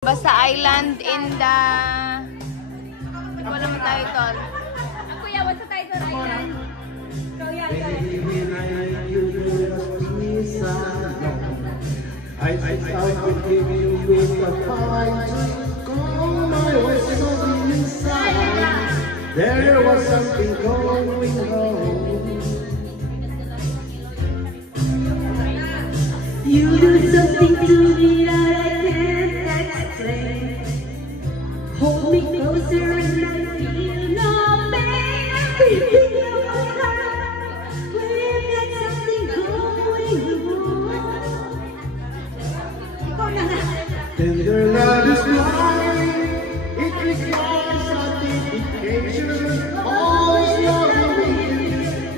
Basta island in the... Hindi ko alam ang title. Kuya, what's the title island? I would give you with a fine call my whistle inside. There was something going on. You do something to me that I can't explain. Hold me closer and I feel no pain. Beating of my heart, we've got something going on. Tender love is blind. It requires sanctification. Always loving.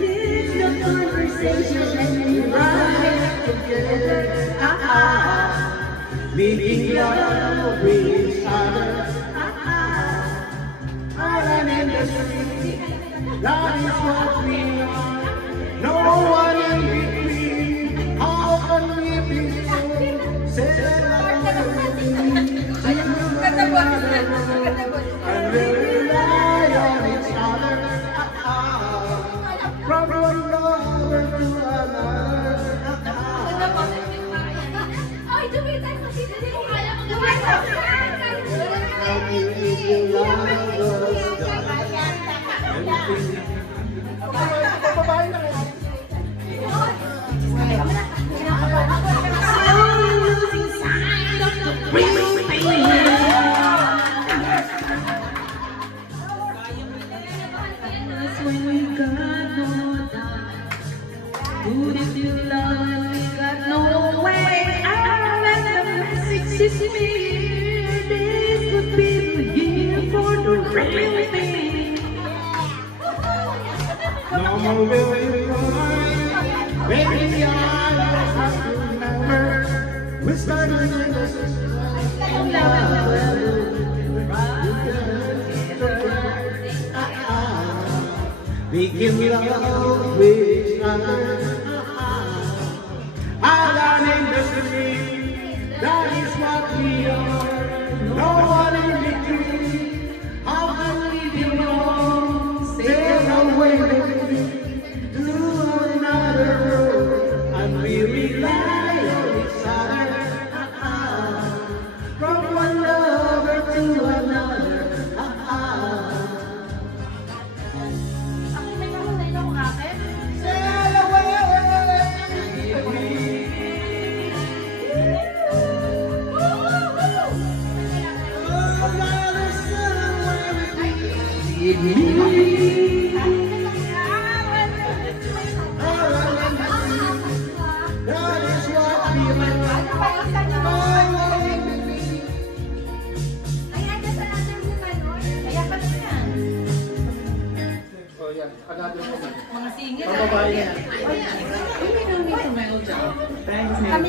There's no conversation and we ride together. Making love with each other. Island in the street. That is what we are. No one in between. How can we be so and we rely on each other. From one lover to another. Ay, dumay tayo kasi din. How you if you love us, when we got no time. Who did you love when we got no way out? And the message is clear. This could be here for the real thing. no more will we find. Baby, I have to remember. Whispering in the system. We can love with each other. Island in the street, that is what we are. No one in between. How can we belong? Sail away with me to another world, and we rely on each other. From one lover to another. Sail away with me. Another sail away with me. That is what we are. Island in the street. Ayan, nasa natin yung ano. Kaya pa rin yan. Oh, yeah. Another woman. Mga singit. Bababae yan. Kami